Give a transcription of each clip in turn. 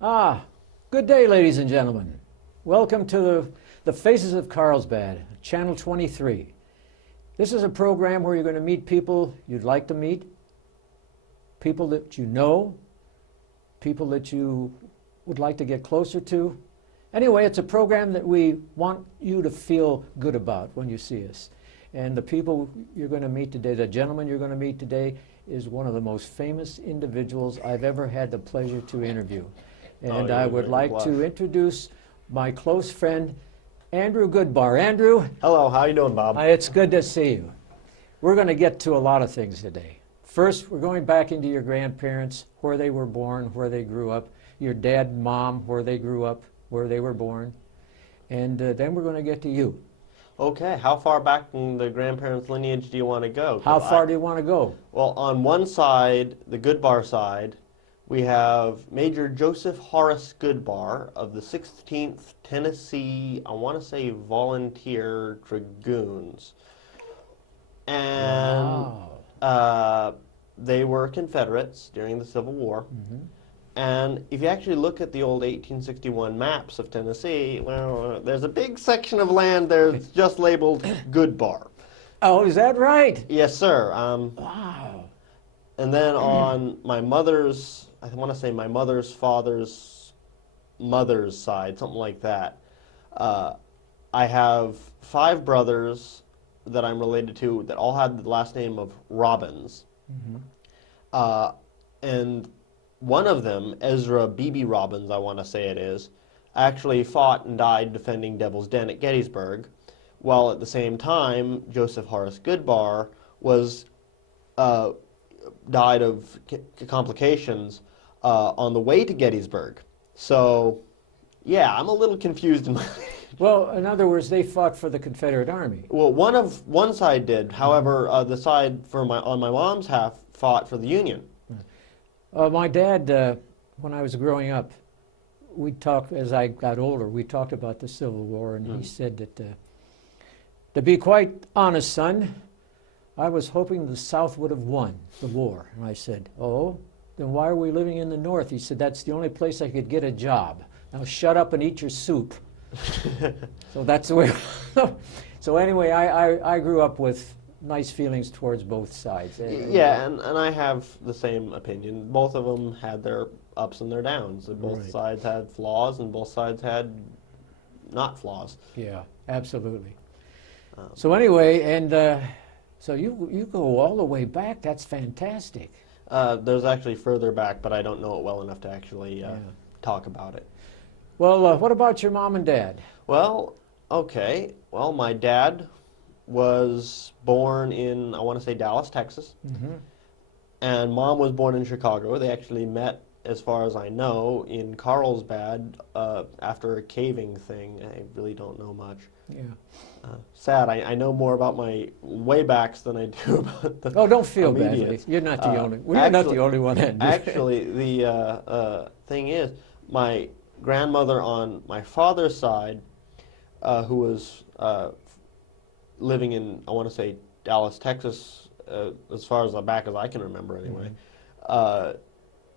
Ah, good day, ladies and gentlemen. Welcome to the Faces of Carlsbad, Channel 23. This is a program where you're going to meet people you'd like to meet, people that you know, people that you would like to get closer to. Anyway, it's a program that we want you to feel good about when you see us. And the people you're going to meet today, the gentleman you're going to meet today, is one of the most famous individuals I've ever had the pleasure to interview. And I would like to introduce my close friend, Andrew Goodbar. Andrew. Hello, how you doing, Bob? It's good to see you. We're going to get to a lot of things today. First, we're going back into your grandparents, where they were born, where they grew up, your dad and mom, where they grew up, where they were born. And then we're going to get to you. Okay, how far back in the grandparents' lineage do you want to go? How far do you want to go? Well, on one side, the Goodbar side, we have Major Joseph Horace Goodbar of the 16th Tennessee, I want to say Volunteer Dragoons. And Wow. they were Confederates during the Civil War. Mhm. And if you actually look at the old 1861 maps of Tennessee, well, there's a big section of land there that's just labeled Goodbar. Oh, is that right? Yes, sir. Wow. And then on my mother's, I want to say my mother's father's mother's side, something like that, I have 5 brothers that I'm related to that all had the last name of Robbins. Mhm. And one of them, Ezra B.B. Robbins, I want to say it is, actually fought and died defending Devil's Den at Gettysburg, while at the same time, Joseph Horace Goodbar was died of complications on the way to Gettysburg. So, yeah, I'm a little confused in my... Well, in other words, they fought for the Confederate Army. Well, one side did. However, the side on my mom's half fought for the Union. My dad, when I was growing up, we talked, as I got older, we talked about the Civil War, and he said that, to be quite honest, son, I was hoping the South would have won the war. And I said, oh, then why are we living in the North? He said, that's the only place I could get a job. Now shut up and eat your soup. So that's the way. So anyway, I grew up with nice feelings towards both sides. Yeah, and I have the same opinion. Both of them had their ups and their downs. Both Right. sides had flaws, and both sides had not flaws. Yeah, absolutely. So anyway, and so you go all the way back. That's fantastic. There's actually further back, but I don't know it well enough to actually Yeah. talk about it. Well, what about your mom and dad? Well, okay. Well, my dad was born in, I want to say, Dallas, Texas. Mm-hmm. And mom was born in Chicago. They actually met, as far as I know, in Carlsbad after a caving thing. I really don't know much. Yeah. Sad. I know more about my waybacks than I do about the Oh, don't feel badly. immediates. You're not the only. Well, you're not the only one that. Actually, the thing is, my grandmother on my father's side, who was living in, I want to say, Dallas, Texas, as far as back as I can remember anyway,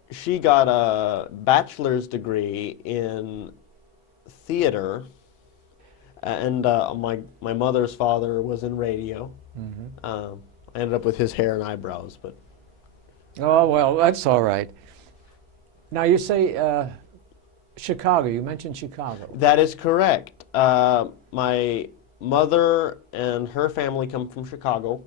she got a bachelor's degree in theater, and my mother's father was in radio. Mm-hmm. I ended up with his hair and eyebrows, but... Oh well, that's all right. Now you say Chicago. You mentioned Chicago. That is correct. My mother and her family come from Chicago,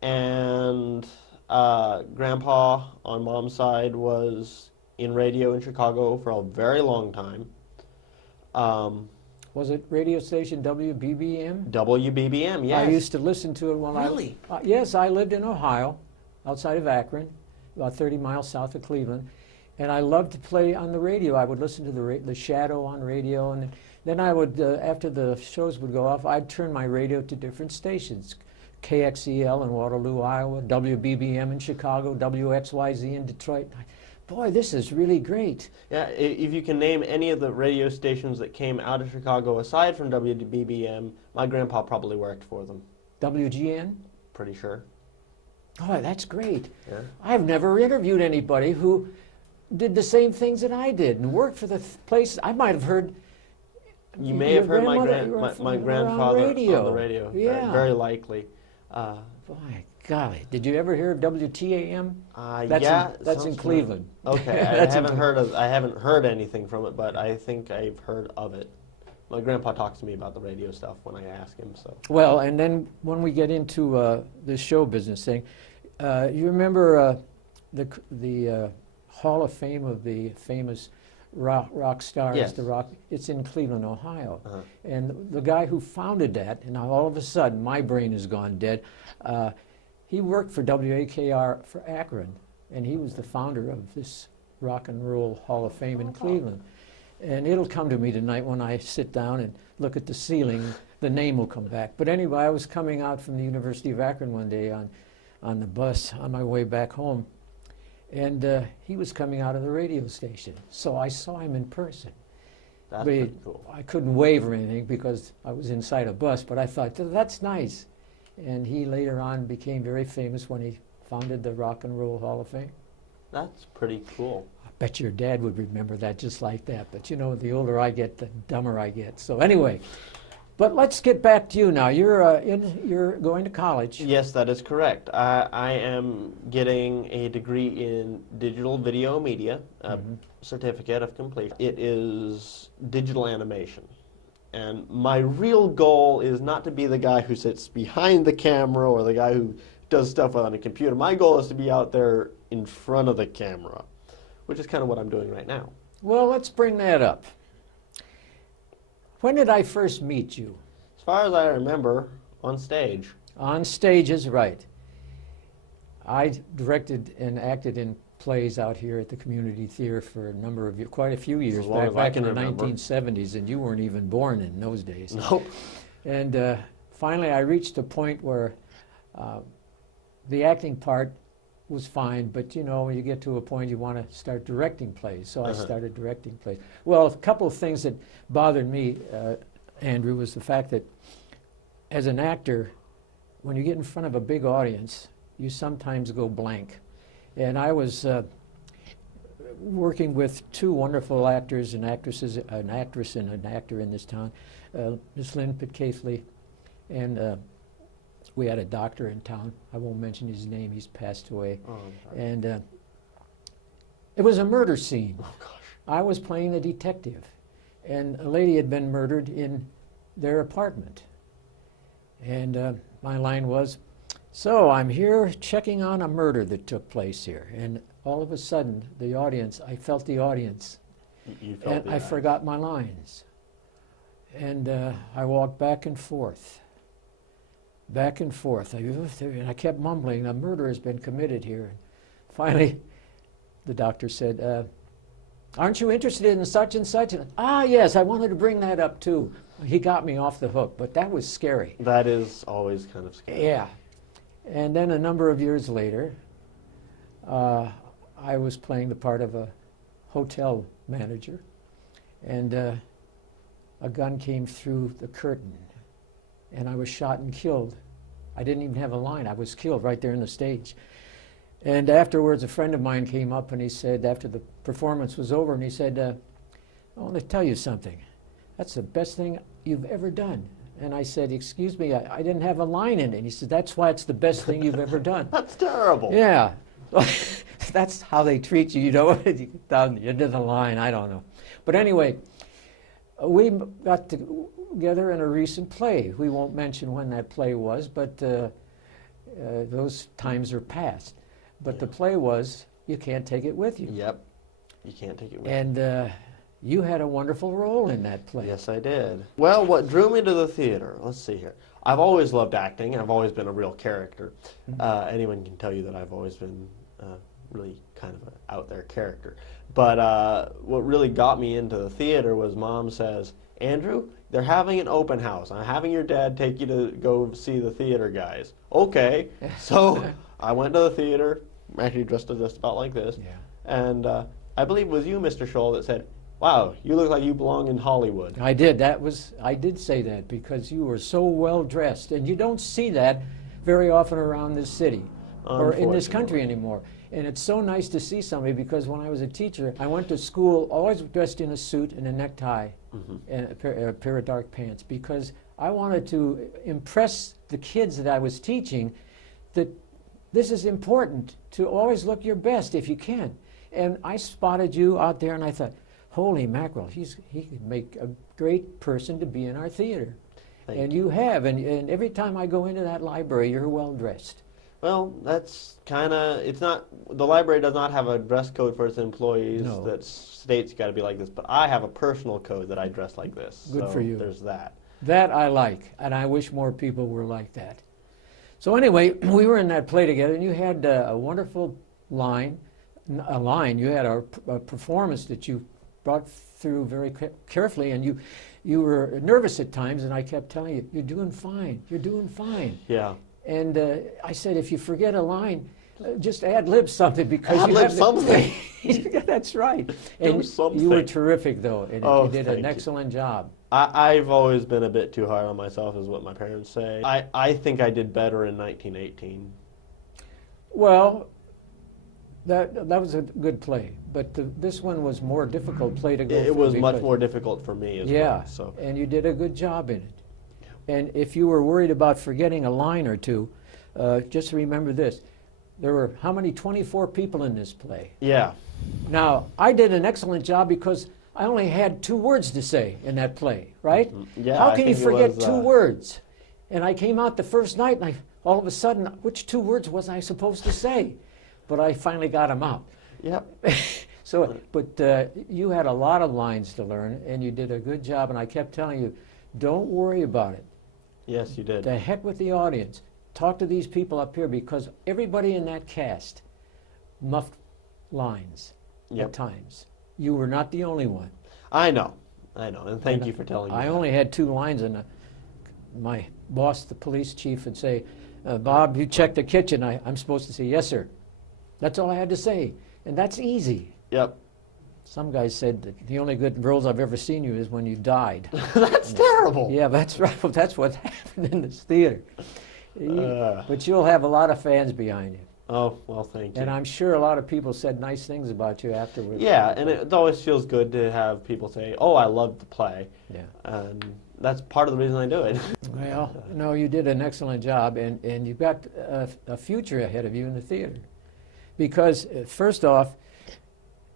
and Grandpa on mom's side was in radio in Chicago for a very long time. Was it radio station WBBM? WBBM, yes. I used to listen to it when Really? yes, I lived in Ohio, outside of Akron, about 30 miles south of Cleveland, and I loved to play on the radio. I would listen to the Shadow on radio, and then I would, after the shows would go off, I'd turn my radio to different stations. KXEL in Waterloo, Iowa, WBBM in Chicago, WXYZ in Detroit. Boy, this is really great. Yeah, if you can name any of the radio stations that came out of Chicago aside from WBBM, my grandpa probably worked for them. WGN? Pretty sure. Oh, that's great. Yeah. I've never interviewed anybody who did the same things that I did and worked for the places. I might have heard. You may your have heard my grandmother grandfather on radio. on the radio. Yeah. Very likely. By golly, did you ever hear of WTAM? Yeah, That's in Cleveland. Okay, I haven't heard anything from it, but I think I've heard of it. My grandpa talks to me about the radio stuff when I ask him. So. Well, and then when we get into this show business thing, you remember the Hall of Fame of the famous rock stars? Yes. It's in Cleveland, Ohio. Uh-huh. And the guy who founded that, and now all of a sudden my brain has gone dead, he worked for WAKR for Akron, and he was the founder of this Rock and Roll Hall of Fame in Cleveland. And it'll come to me tonight when I sit down and look at the ceiling, the name will come back. But anyway, I was coming out from the University of Akron one day on the bus on my way back home, and he was coming out of the radio station. So I saw him in person. That's pretty cool. I couldn't wave or anything because I was inside a bus, but I thought, that's nice. And he later on became very famous when he founded the Rock and Roll Hall of Fame. That's pretty cool. I bet your dad would remember that just like that. But you know, the older I get, the dumber I get. So anyway, but let's get back to you now. You're going to college. Yes, that is correct. I am getting a degree in digital video media, a certificate of completion. It is digital animation. And my real goal is not to be the guy who sits behind the camera or the guy who does stuff on a computer. My goal is to be out there in front of the camera, which is kind of what I'm doing right now. Well, let's bring that up. When did I first meet you? As far as I remember, on stage. On stage is right. I directed and acted in plays out here at the community theater for a number of years, quite a few years, back in the 1970s, and you weren't even born in those days. Nope. And finally I reached a point where the acting part was fine, but you know, when you get to a point you want to start directing plays, so I started directing plays. Well, a couple of things that bothered me, Andrew, was the fact that as an actor, when you get in front of a big audience, you sometimes go blank. And I was working with two wonderful actors and actresses, an actress and an actor in this town, Miss Lynn Pitcaithley, and we had a doctor in town. I won't mention his name, he's passed away. Oh, I'm sorry. And it was a murder scene. Oh, gosh. I was playing a detective, and a lady had been murdered in their apartment. And my line was, so I'm here checking on a murder that took place here. And all of a sudden, the audience, I felt the audience. You felt And the I forgot my lines. And I walked back and forth. Back and forth. And I kept mumbling, a murder has been committed here. And finally, the doctor said, aren't you interested in such and such? And, yes, I wanted to bring that up too. He got me off the hook, but that was scary. That is always kind of scary. Yeah. And then a number of years later, I was playing the part of a hotel manager, and a gun came through the curtain, and I was shot and killed. I didn't even have a line. I was killed right there on the stage. And afterwards, a friend of mine came up, and he said, after the performance was over, and he said, I want to tell you something. That's the best thing you've ever done. And I said, excuse me, I didn't have a line in it. And he said, that's why it's the best thing you've ever done. That's terrible. Yeah. That's how they treat you, you know, you get down the end of the line, I don't know. But anyway, we got together in a recent play. We won't mention when that play was, but those times are past. But the play was, You Can't Take It With You. Yep. You can't take it with you. And you had a wonderful role in that play. Yes, I did. Well, what drew me to the theater, let's see here. I've always loved acting, and I've always been a real character. Anyone can tell you that I've always been really kind of an out-there character. But what really got me into the theater was Mom says, Andrew, they're having an open house. I'm having your dad take you to go see the theater guys. Okay. So I went to the theater, actually dressed just about like this. Yeah. And I believe it was you, Mr. Scholl, that said, wow, you look like you belong in Hollywood. I did. I did say that because you were so well dressed, and you don't see that very often around this city or in this country anymore. And it's so nice to see somebody, because when I was a teacher, I went to school always dressed in a suit and a necktie and a pair of dark pants, because I wanted to impress the kids that I was teaching that this is important, to always look your best if you can. And I spotted you out there and I thought, holy mackerel, he could make a great person to be in our theater. And you have, and every time I go into that library, you're well dressed. Well, that's kind of, it's not, the library does not have a dress code for its employees that states you got to be like this, but I have a personal code that I dress like this. Good for you. There's that. That I like, and I wish more people were like that. So anyway, we were in that play together, and you had a wonderful line, you had a performance that you brought through very carefully, and you were nervous at times, and I kept telling you, you're doing fine, you're doing fine. Yeah. And I said, if you forget a line, just ad-lib something, because ad-lib something. Yeah, that's right. And something. You were terrific, though, and you did an thank excellent job. I've always been a bit too hard on myself, is what my parents say. I think I did better in 1918. Well, that was a good play, but this one was more difficult play to go through. It was much more difficult for me as well. So. And you did a good job in it. And if you were worried about forgetting a line or two, just remember this. There were, how many, 24 people in this play? Yeah. Now, I did an excellent job because I only had 2 words to say in that play, right? Yeah. How can you forget 2 words? And I came out the first night, and all of a sudden, which 2 words was I supposed to say? But I finally got them out. Yep. So, but you had a lot of lines to learn, and you did a good job, and I kept telling you, don't worry about it. Yes, you did. The heck with the audience. Talk to these people up here, because everybody in that cast muffed lines at times. You were not the only one. I know, and thank you for telling me. I only had 2 lines, and my boss, the police chief, would say, Bob, you check the kitchen. I'm supposed to say, yes, sir. That's all I had to say, and that's easy. Yep. Some guys said that the only good roles I've ever seen you is when you died. That's terrible. Yeah, that's right. That's what happened in this theater. But you'll have a lot of fans behind you. Oh, well, thank you. And I'm sure a lot of people said nice things about you afterwards. Yeah, and it always feels good to have people say, oh, I loved the play. Yeah. And that's part of the reason I do it. Well, no, you did an excellent job, and you've got a future ahead of you in the theater. Because, first off,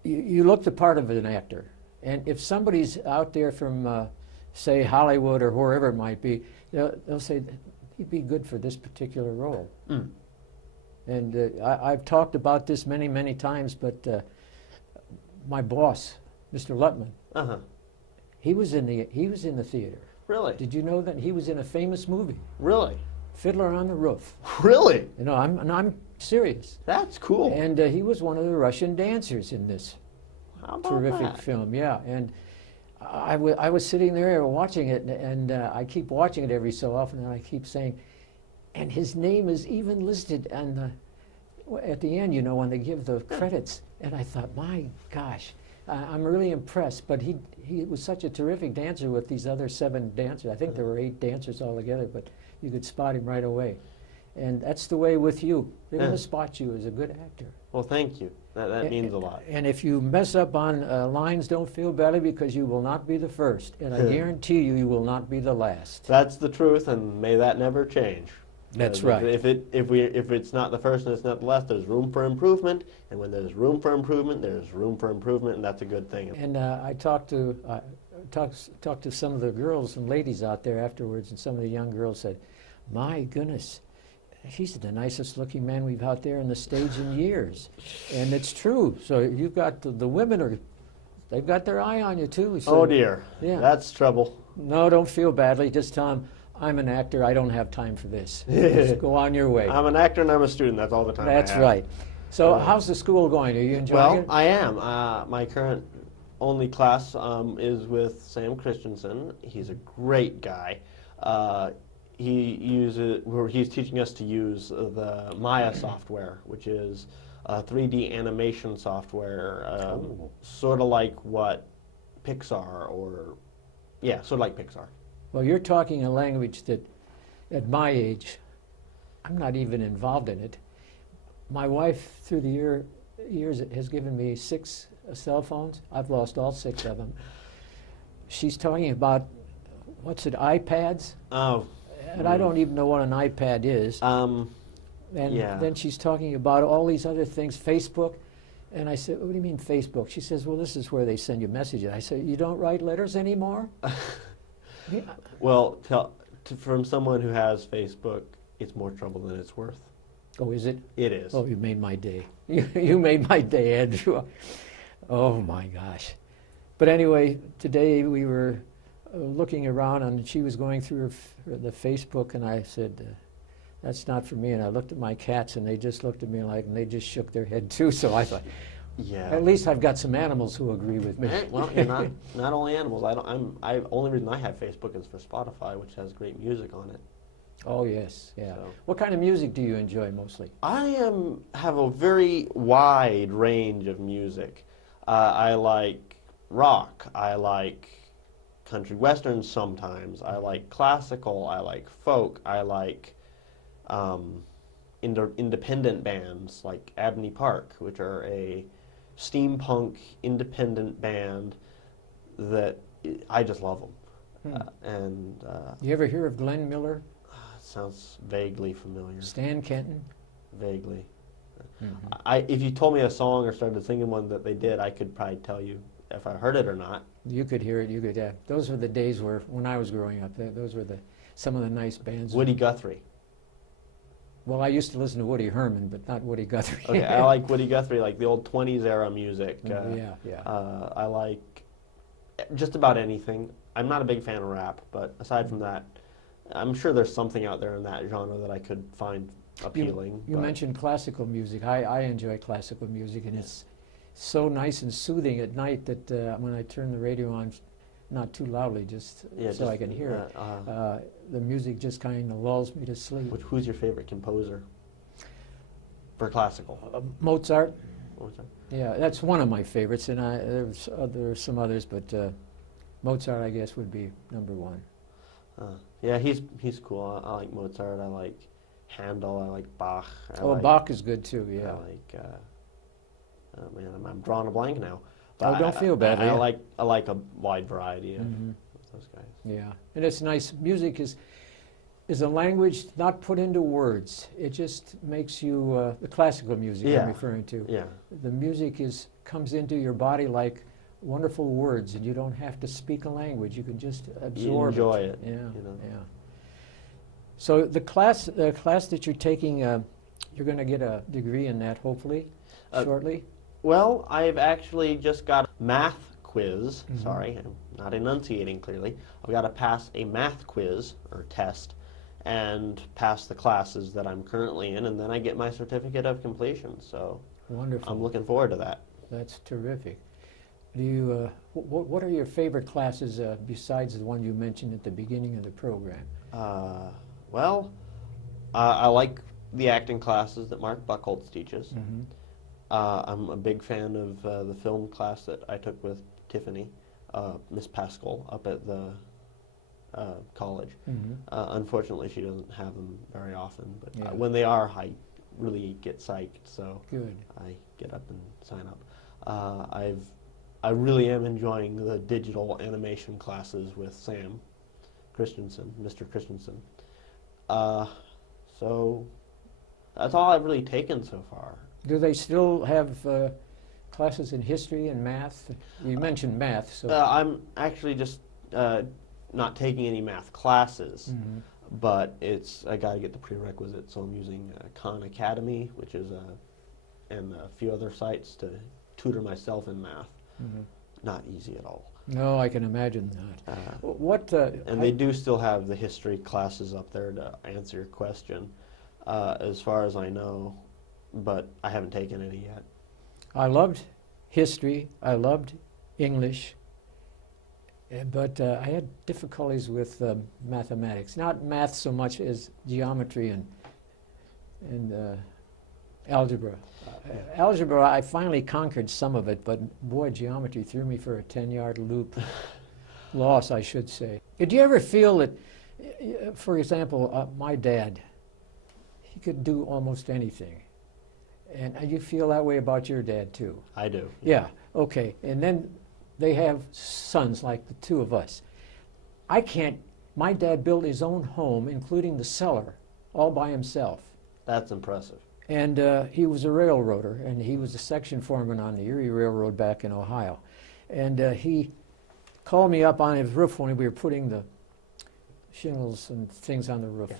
you look the part of an actor. And if somebody's out there from, say, Hollywood or wherever it might be, they'll say, he'd be good for this particular role. Mm. And I've talked about this many, many times, but my boss, Mr. Lutman, he was in the theater. Really? Did you know that he was in a famous movie? Really? Fiddler on the Roof. Really? You know, I'm serious. That's cool. And he was one of the Russian dancers in this terrific film. Yeah, and I was sitting there watching it, and I keep watching it every so often, and I keep saying, and his name is even listed at the end, you know, when they give the credits. And I thought, my gosh, I'm really impressed. But he was such a terrific dancer with these other 7 dancers. I think there were 8 dancers altogether, but you could spot him right away. And that's the way with you. They're going to spot you as a good actor. Well, thank you. That means a lot. And if you mess up on lines, don't feel badly, because you will not be the first. And I guarantee you, you will not be the last. That's the truth, and may that never change. That's right. If it's not the first and it's not the last, there's room for improvement. And when there's room for improvement, there's room for improvement, and that's a good thing. And I talked to some of the girls and ladies out there afterwards, and some of the young girls said, my goodness, he's the nicest looking man we've out there on the stage in years. And it's true. So you've got the women they've got their eye on you too. So, oh dear, yeah. That's trouble. No, don't feel badly. Just tell them, I'm an actor, I don't have time for this. Just go on your way. I'm an actor and I'm a student, that's all the time That's right. So how's the school going? Are you enjoying it? Well, I am. My current only class is with Sam Christensen. He's a great guy. He's teaching us to use the Maya software, which is 3D animation software, sort of like what Pixar sort of like Pixar. Well, you're talking a language that, at my age, I'm not even involved in it. My wife, through the years, has given me 6 cell phones. I've lost all 6 of them. She's talking about, what's it, iPads? Oh. And I don't even know what an iPad is. And Yeah. then she's talking about all these other things, Facebook. And I said, what do you mean Facebook? She says, well, this is where they send you messages. I said, you don't write letters anymore? Yeah. Well, from someone who has Facebook, it's more trouble than it's worth. Oh, is it? It is. Oh, you made my day. You made my day, Andrew. Oh, my gosh. But anyway, today we were looking around, and she was going through the Facebook, and I said, that's not for me. And I looked at my cats, and they just looked at me and they just shook their head too. So I thought, Yeah. at least I've got some animals who agree with me. Well, you're not only animals. Only reason I have Facebook is for Spotify, which has great music on it. Oh, yes, yeah. So. What kind of music do you enjoy mostly? I have a very wide range of music. I like rock. I like country westerns sometimes. I like classical. I like folk. I like independent bands like Abney Park, which are a steampunk independent band that I just love them. You ever hear of Glenn Miller? Sounds vaguely familiar. Stan Kenton? Vaguely. Mm-hmm. If you told me a song or started singing one that they did, I could probably tell you if I heard it or not. You could hear it. You could. Those were the days when I was growing up. Those were some of the nice bands. Woody Guthrie. Well, I used to listen to Woody Herman, but not Woody Guthrie. Okay, I like Woody Guthrie, like the old 20s era music. Yeah. I like just about anything. I'm not a big fan of rap, but aside from that, I'm sure there's something out there in that genre that I could find appealing. You mentioned classical music. I enjoy classical music, and it's so nice and soothing at night that when I turn the radio on, not too loudly, just so I can hear it, the music just kind of lulls me to sleep. Who's your favorite composer for classical? Mozart. Mozart. Yeah, that's one of my favorites, and there are some others, but Mozart, I guess, would be number 1. Yeah, he's cool. I like Mozart. I like Handel. I like Bach. Bach is good too. Yeah. I like. Oh man, I'm drawing a blank now. But don't feel bad. I like a wide variety of those guys. Yeah, and it's nice. Music is a language not put into words. It just makes you the classical music I'm referring to. Yeah. The music comes into your body like wonderful words, and you don't have to speak a language. You can just absorb Enjoy it. Yeah, you know? yeah. So the class that you're taking, you're going to get a degree in that hopefully shortly. Well, I've actually just got a math quiz. Sorry, I'm not enunciating clearly. I've got to pass a math quiz or test and pass the classes that I'm currently in, and then I get my certificate of completion. So Wonderful. I'm looking forward to that. That's terrific. Do you? What are your favorite classes besides the one you mentioned at the beginning of the program? Well, I like the acting classes that Mark Buchholz teaches. I'm a big fan of the film class that I took with Tiffany, Miss Pascal, up at the college. Unfortunately, she doesn't have them very often, but when they are, I really get psyched. So Good. I get up and sign up. I really am enjoying the digital animation classes with Sam Christensen, Mr. Christensen. So that's all I've really taken so far. Do they still have classes in history and math? You mentioned math, so. I'm actually just not taking any math classes, but I got to get the prerequisites. So I'm using Khan Academy, which is and a few other sites to tutor myself in math. Not easy at all. No, I can imagine that. And they do still have the history classes up there to answer your question, as far as I know, but I haven't taken any yet. I loved history. I loved English. But I had difficulties with mathematics. Not math so much as geometry and algebra. Algebra, I finally conquered some of it, but boy, geometry threw me for a 10-yard loop. Loss, I should say. Did you ever feel that, for example, my dad, he could do almost anything. And you feel that way about your dad, too? I do. Yeah, okay. And then they have sons like the two of us. I can't, my dad built his own home, including the cellar, all by himself. That's impressive. And he was a railroader, and he was a section foreman on the Erie Railroad back in Ohio. And he called me up on his roof when we were putting the shingles and things on the roof. Yeah.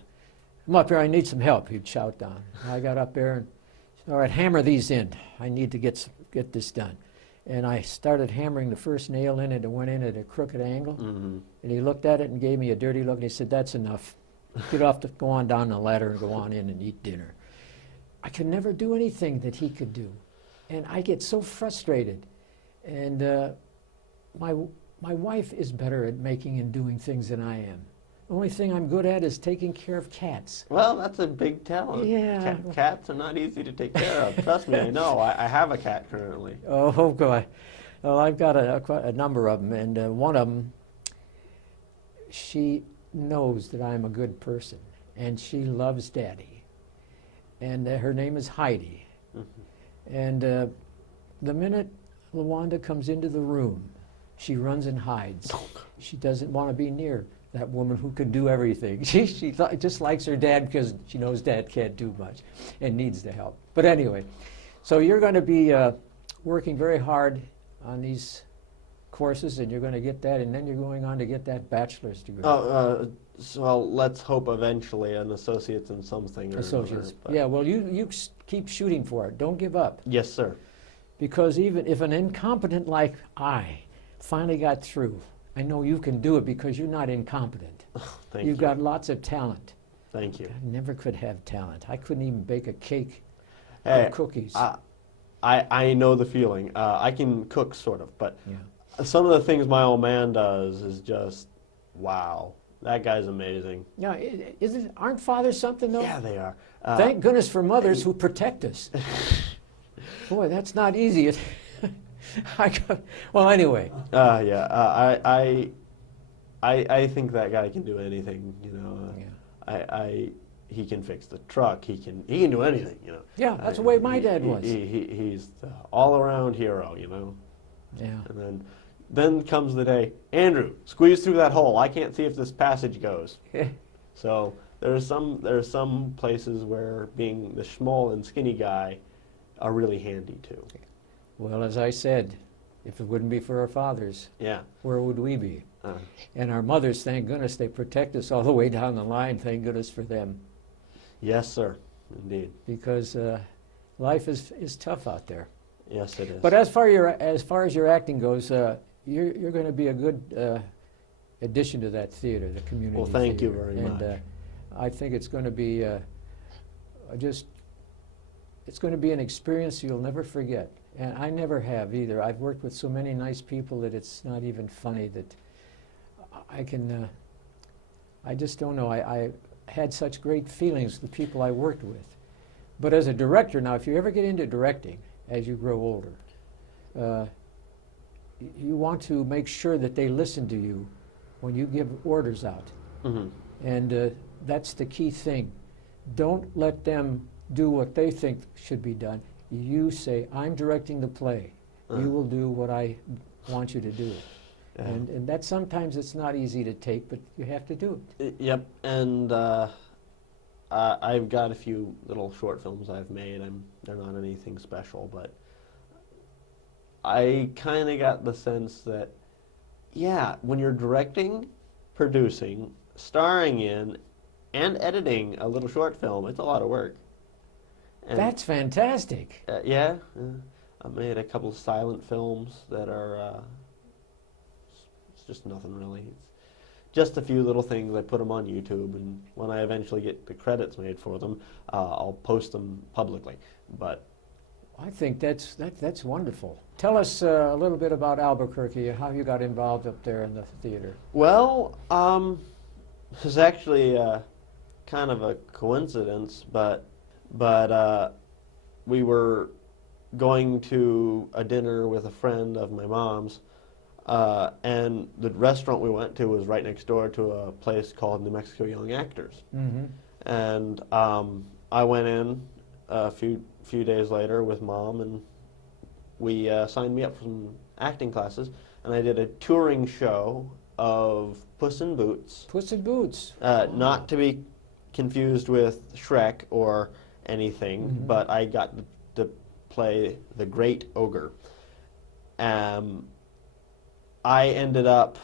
I'm up here, I need some help, he'd shout down. I got up there and said, all right, hammer these in. I need to get this done. And I started hammering the first nail in, and it went in at a crooked angle. Mm-hmm. And he looked at it and gave me a dirty look, and he said, that's enough. Get off, go on down the ladder and go on in and eat dinner. I could never do anything that he could do. And I get so frustrated. And my wife is better at making and doing things than I am. The only thing I'm good at is taking care of cats. Well, that's a big talent. Yeah. Cats are not easy to take care of. Trust me, I know. I have a cat currently. Oh, God. Well, I've got a number of them, and one of them, she knows that I'm a good person, and she loves Daddy. And her name is Heidi. Mm-hmm. And the minute LaWanda comes into the room, she runs and hides. She doesn't want to be near that woman who can do everything. She just likes her dad because she knows Dad can't do much and needs the help. But anyway, so you're going to be working very hard on these courses, and you're going to get that, and then you're going on to get that bachelor's degree. So let's hope eventually an associate's in something. Associates. Yeah, well, you keep shooting for it. Don't give up. Yes, sir. Because even if an incompetent like I finally got through, I know you can do it because you're not incompetent. Thank You've you. got lots of talent. Thank you. I never could have talent. I couldn't even bake a cake Hey, of cookies. I know the feeling. I can cook, sort of, but Yeah. some of the things my old man does is just, wow. That guy's amazing. Now, aren't fathers something, though? Yeah, they are. Thank goodness for mothers who protect us. Boy, that's not easy. Well, anyway. I think that guy can do anything. You know. Yeah. He can fix the truck. He can do anything. You know. Yeah, that's the way my dad was. He's the all-around hero. You know. Yeah. And then comes the day, Andrew, squeeze through that hole. I can't see if this passage goes. So there are some places where being the small and skinny guy are really handy too. Well, as I said, if it wouldn't be for our fathers, Yeah. where would we be? And our mothers, thank goodness, they protect us all the way down the line. Thank goodness for them. Yes, sir. Indeed. Because life is tough out there. Yes, it is. But as far as your acting goes, you're going to be a good addition to that theater, the community. Well, thank you theater. very and, much. I think it's going to be it's going to be an experience you'll never forget. And I never have either. I've worked with so many nice people that it's not even funny that I just don't know. I had such great feelings with the people I worked with. But as a director, now, if you ever get into directing as you grow older, you want to make sure that they listen to you when you give orders out. Mm-hmm. And that's the key thing. Don't let them do what they think should be done. You say, I'm directing the play. You will do what I want you to do. Yeah. And that sometimes it's not easy to take, but you have to do it. Yep. And I've got a few little short films I've made. They're not anything special, but I kind of got the sense that, yeah, when you're directing, producing, starring in, and editing a little short film, it's a lot of work. And That's fantastic. yeah, I made a couple of silent films that are, it's just nothing really. It's just a few little things. I put them on YouTube, and when I eventually get the credits made for them, I'll post them publicly. But I think that's wonderful. Tell us a little bit about Albuquerque, how you got involved up there in the theater. well, it was actually kind of a coincidence, but we were going to a dinner with a friend of my mom's, and the restaurant we went to was right next door to a place called New Mexico Young Actors. Mm-hmm. And I went in a few few days later with Mom, and we signed me up for some acting classes, and I did a touring show of Puss in Boots. Puss in Boots. Not to be confused with Shrek or anything, but I got to play the Great Ogre. I ended up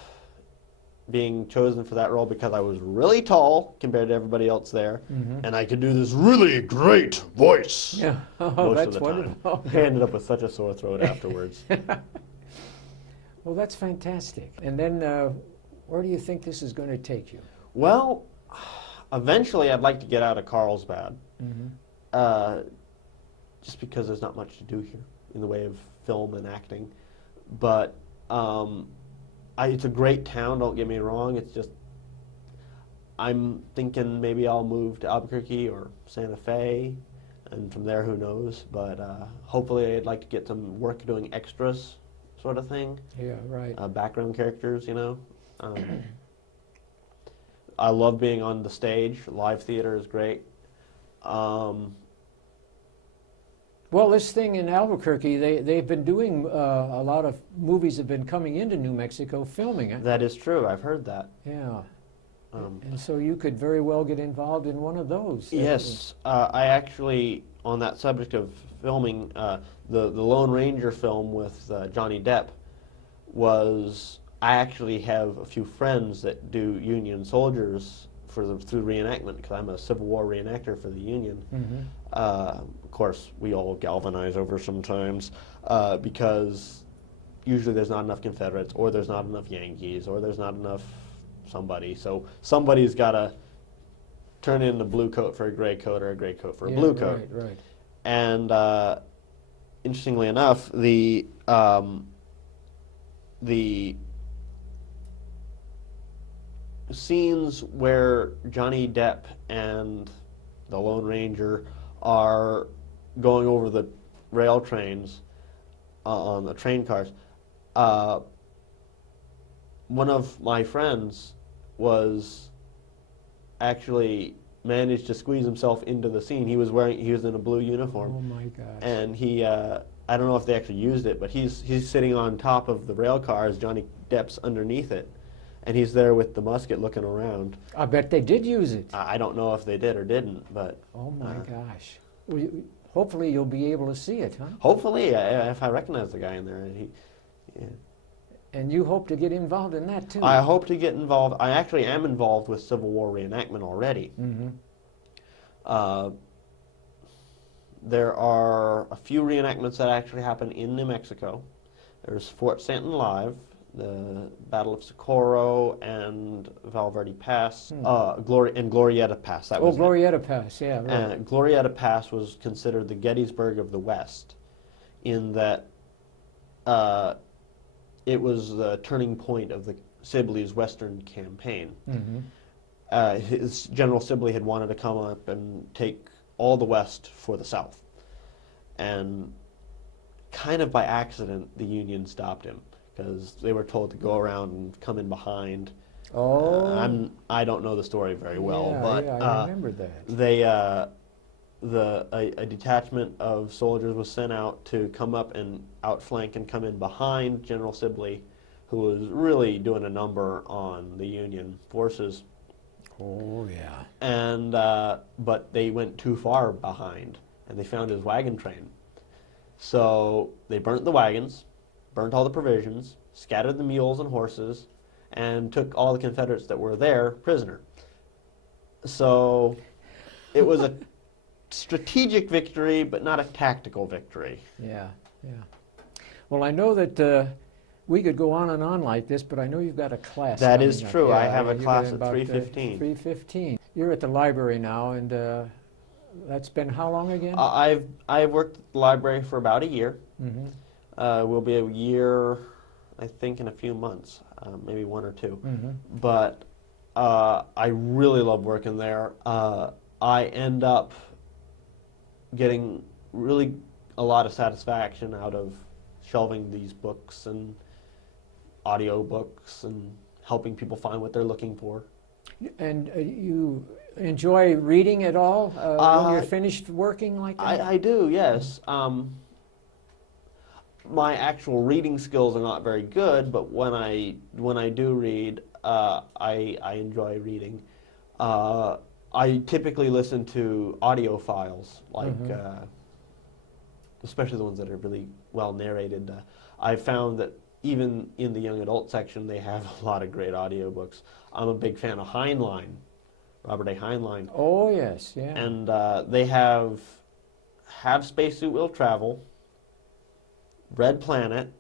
being chosen for that role because I was really tall compared to everybody else there, and I could do this really great voice. Yeah. Oh, Most that's of the time. wonderful. I ended up with such a sore throat afterwards. Well, that's fantastic. And then, where do you think this is going to take you? Well, eventually I'd like to get out of Carlsbad, just because there's not much to do here in the way of film and acting. But it's a great town, don't get me wrong. It's just, I'm thinking maybe I'll move to Albuquerque or Santa Fe, and from there, who knows. But hopefully I'd like to get some work doing extras sort of thing. Yeah, right. Background characters, you know. I love being on the stage. Live theater is great. Well, this thing in Albuquerque, they've been doing a lot of movies have been coming into New Mexico filming it. That is true. I've heard that. Yeah. And so you could very well get involved in one of those. Yes. I actually, on that subject of filming, the Lone Ranger film with Johnny Depp was, I actually have a few friends that do Union soldiers through reenactment, because I'm a Civil War reenactor for the Union. Of course, we all galvanize over sometimes because usually there's not enough Confederates, or there's not enough Yankees, or there's not enough somebody. So somebody's got to turn in a blue coat for a gray coat, or a gray coat for a blue coat. Right, right. And interestingly enough, the scenes where Johnny Depp and the Lone Ranger are going over the rail trains on the train cars, one of my friends was actually managed to squeeze himself into the scene. He was in a blue uniform. Oh my gosh. And he, I don't know if they actually used it, but he's sitting on top of the rail car as Johnny Depp's underneath it. And he's there with the musket looking around. I bet they did use it. I don't know if they did or didn't, but... Oh my gosh. Well, hopefully you'll be able to see it, huh? Hopefully, if I recognize the guy in there. Yeah. And you hope to get involved in that too. I hope to get involved. I actually am involved with Civil War reenactment already. There are a few reenactments that actually happen in New Mexico. There's Fort Stanton Live, the Battle of Socorro, and Valverde Pass, and Glorieta Pass. That was Glorieta Pass, yeah. Right. Glorieta Pass was considered the Gettysburg of the West, in that it was the turning point of the Sibley's Western campaign. General Sibley had wanted to come up and take all the West for the South, and kind of by accident, the Union stopped him, because they were told to go around and come in behind. I don't know the story very well, but I remember that. They a detachment of soldiers was sent out to come up and outflank and come in behind General Sibley, who was really doing a number on the Union forces. Oh yeah. And but they went too far behind, and they found his wagon train. So they burnt the wagons, burnt all the provisions, scattered the mules and horses, and took all the Confederates that were there prisoner. So it was a strategic victory, but not a tactical victory. Yeah, yeah. Well, I know that we could go on and on like this, but I know you've got a class. That is coming up. true. Yeah, I have a you class got at about, 3:15. 3:15. You're at the library now, and that's been how long again? I've worked at the library for about a year. Will be a year, I think, in a few months, maybe 1 or 2. But I really love working there. I end up getting really a lot of satisfaction out of shelving these books and audio books and helping people find what they're looking for. And you enjoy reading at all when you're Uh, finished working like that? I do, yes. My actual reading skills are not very good, but when I do read, I enjoy reading. I typically listen to audio files, like especially the ones that are really well narrated. I found that even in the young adult section, they have a lot of great audiobooks. I'm a big fan of Heinlein, Robert A. Heinlein, Oh, yes, yeah. and they have Spacesuit Will Travel, Red Planet,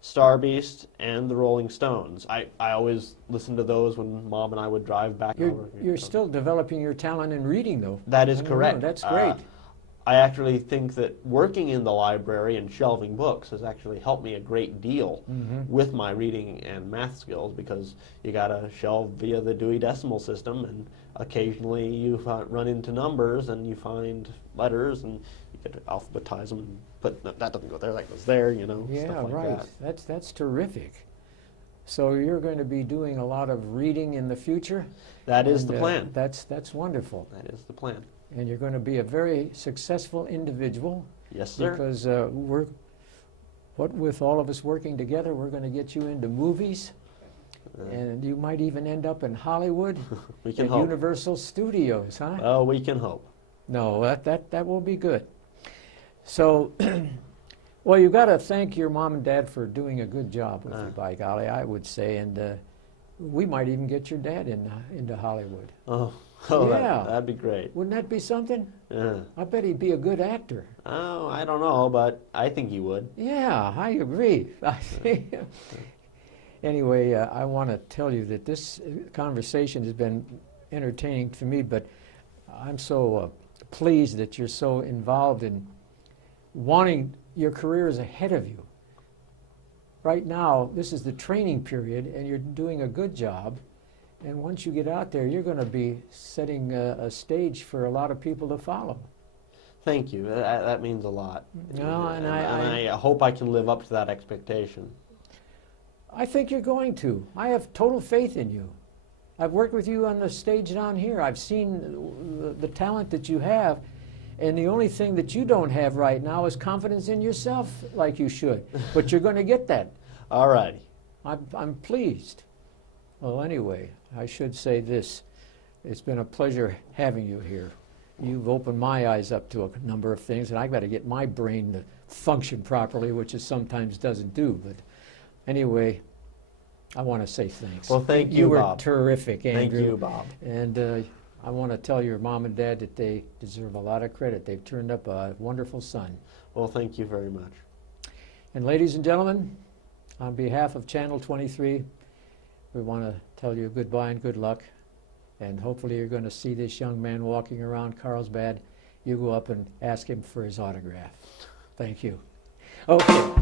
Star Beast, and the Rolling Stones. I always listen to those when Mom and I would drive back over. You're still developing your talent in reading, though. That is I know, correct. That's great. I actually think that working in the library and shelving books has actually helped me a great deal with my reading and math skills, because you got to shelve via the Dewey Decimal System, and occasionally you run into numbers and you find letters and you get to alphabetize them and put that doesn't go there, that goes there, Yeah, stuff like right. that. That's terrific. So you're going to be doing a lot of reading in the future? That is And, the plan. That's wonderful. That is the plan. And you're going to be a very successful individual. Yes, sir. Because with all of us working together, we're going to get you into movies, and you might even end up in Hollywood We can at hope. Universal Studios, huh? Oh, we can hope. No, that will be good. So, well, you've got to thank your mom and dad for doing a good job with you, by golly, I would say. And we might even get your dad into Hollywood. Oh, Yeah. that'd be great. Wouldn't that be something? Yeah. I bet he'd be a good actor. Oh, I don't know, but I think he would. Yeah, I agree. Anyway, I want to tell you that this conversation has been entertaining to me, but I'm so pleased that you're so involved in wanting your career is ahead of you. Right now, this is the training period, and you're doing a good job. And once you get out there, you're going to be setting a stage for a lot of people to follow. Thank you. That means a lot. No, and I hope I can live up to that expectation. I think you're going to. I have total faith in you. I've worked with you on the stage down here. I've seen the talent that you have, and the only thing that you don't have right now is confidence in yourself like you should. But you're going to get that. All righty. I'm pleased. Well, anyway, I should say this. It's been a pleasure having you here. You've opened my eyes up to a number of things, and I've got to get my brain to function properly, which it sometimes doesn't do. But anyway, I want to say thanks. Well, thank you, You were Bob. terrific, Andrew. Thank you, Bob. And I want to tell your mom and dad that they deserve a lot of credit. They've turned up a wonderful son. Well, thank you very much. And ladies and gentlemen, on behalf of Channel 23, we want to tell you goodbye and good luck. And hopefully you're going to see this young man walking around Carlsbad. You go up and ask him for his autograph. Thank you. Okay.